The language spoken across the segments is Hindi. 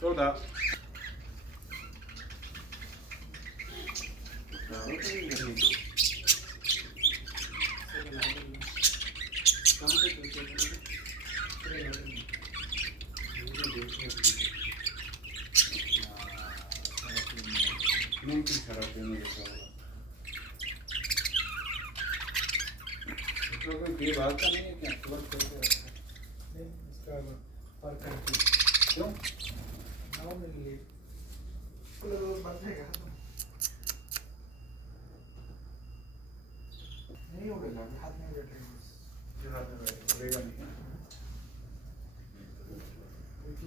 Toda. नहीं कुछ खराब नहीं होगा। तो कोई बात का नहीं है क्या? तुरंत करके नहीं इसका पर करके क्यों? नाव में लिए कुल बन जाएगा नहीं उड़ेगा हाथ में बैठेगा जो हाथ में उड़ेगा नहीं।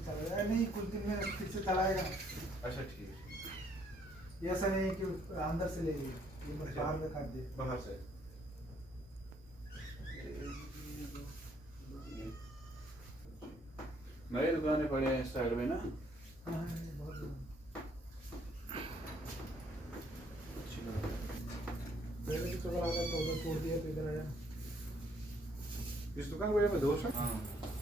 चलाएगा नहीं कुछ दिन में फिर से चलाएगा। अच्छा ठीक है। ये ऐसा नहीं है कि अंदर से ले लिए ये बस बाहर में काट दिए बाहर से। नई दुकानें पड़े हैं इस साइड में ना। हाँ बहुत पहले तो चला आया तो उधर छोड़ दिया तो इधर आया इस दुकान को जब दोस्त हाँ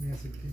160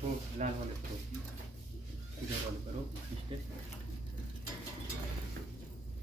तो लाल वाले करो इधर वाले करो स्टेप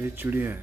ये चूड़िया है।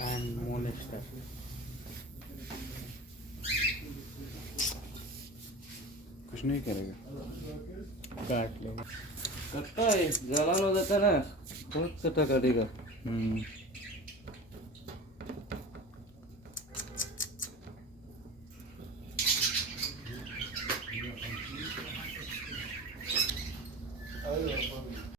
एंड मोनेक्स का कुछ नहीं करेगा। काट लेगा कट्टा है जलाना देता ना बहुत कट्टा काटेगा